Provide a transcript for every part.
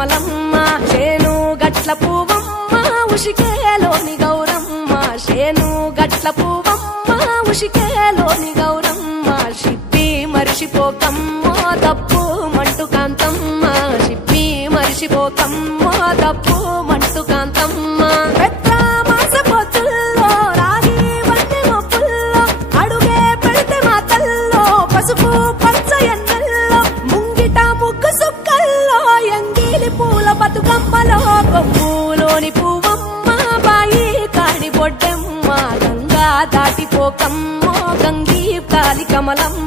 కమలమ్మ శేను గట్ల పువ్వమ్మ ఉషికేలోని గౌరమ్మ శేను గట్ల పువ్వమ్మ ఉషికేలోని గౌరమ్మ షిప్పి మరిషిపోకమ్మో తప్పు మంటు కాంతమ్మ షిప్పి మరిషిపోకమ్మో తప్పు మంటు కాంతమ్మ పెద్ద మాస పొత్తుల్లో రాగి వన్నె మొప్పుల్లో అడుగే పెడితే మాతల్లో పసుపు పచ్చ ఎన్నెల్లో ముంగిట ముగ్గు సుక్కల్లో ఎంగిలి పూల బతుకమ్మలో కొమ్ములోని పువ్వమ్మ బాయి కాడి బొడ్డెమ్మ గంగా దాటిపోకమ్మో గంగీ కాలి కమలమ్మ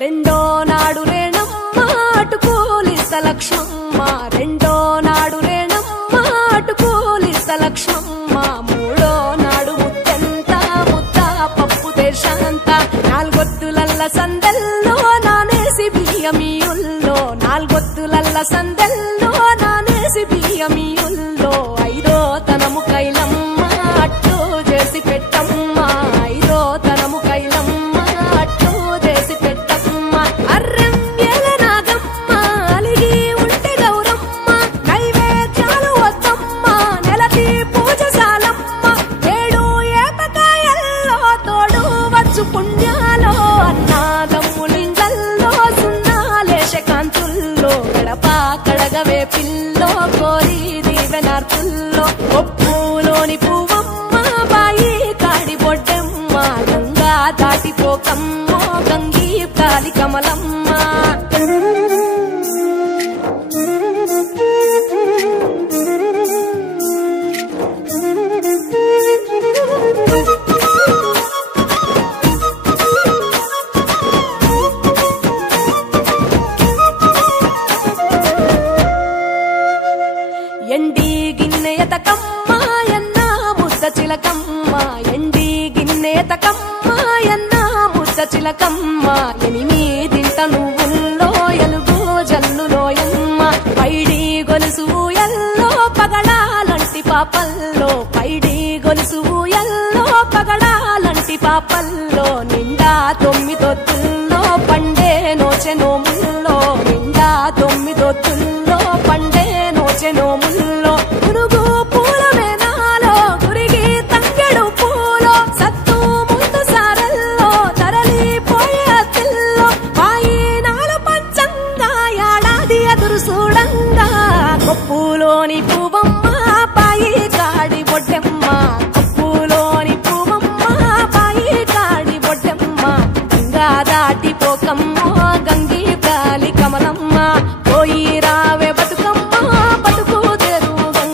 రెండో నాడు రేణమ్మ అటుకూలిస్త లక్ష్మమ్మ రెండో నాడు రేణమ్మ అటుకూలిస్త లక్ష్మమ్మ మూడో నాడు ముత్తెంత ముద్ద పప్పు దేశంత నాలుగొత్తులల్ల సందెల్లో నానేసి బియ్యమియుల్లో నాలుగొత్తులల్ల సందెల్లో నానేసి బియ్యమియుల్లో ఐదో తనము కైలమ్మ అట్టు చేసి పెట్టమ్మ ఐదో తనము కైలమ్మ అట్టు చేసి పెట్టమ్మ అర్రం ఏల నాగమ్మ అలిగి ఉంటే గౌరమ్మ నైవేద్యాలు వద్దమ్మ నెలకి పూజశాలమ్మ ఏడు ఏపకాయల్లో తోడు వచ్చు పుణ్యాలో అన్నాదమ్ములింగల్లో సున్నాలేశ కాంతుల్లో గడప కడగవే పిల్లో కోరి దీవెనార్తుల్లో ఒప్పులోని పువ్వమ్మ బాయి కాడి బొడ్డెమ్మ గంగా దాటిపోకమ్మో గంగీ కాలి కమలమ్మ ఎండి గిన్నెయతకమ్మ ఎన్న ముద్ద చిలకమ్మ ఎండి గిన్నెయతకమ్మ ఎన్న ముద్ద చిలకమ్మ ఎనిమిదింట నువ్వుల్లో ఎలుగు జల్లులోయమ్మ పైడి గొలుసు ఎల్లో పగడాలంటి పాపల్లో పైడి గొలుసు ఎల్లో పగడాలంటి పాపల్లో నిండా తొమ్మిదొత్తుల్లో పండే నోచె నోముల్లో నిండా తొమ్మిదొత్తుల్లో పండే నోచె నోముల్లో గునుగు పూల మేనాలో గురిగి తంగెడు పూలో సత్తు ముందు సారల్లో తరలిపోయే అత్తిల్లో వాయినాలు పంచంగా ఏడాది ఎదురు చూడంగా కొప్పులోని పువ్వమ్మ పాయి కాడి బొడ్డెమ్మ కొప్పులోని పువ్వమ్మ పాయి కాడి బొడ్డెమ్మ గంగా దాటిపోకమ్మో గంగి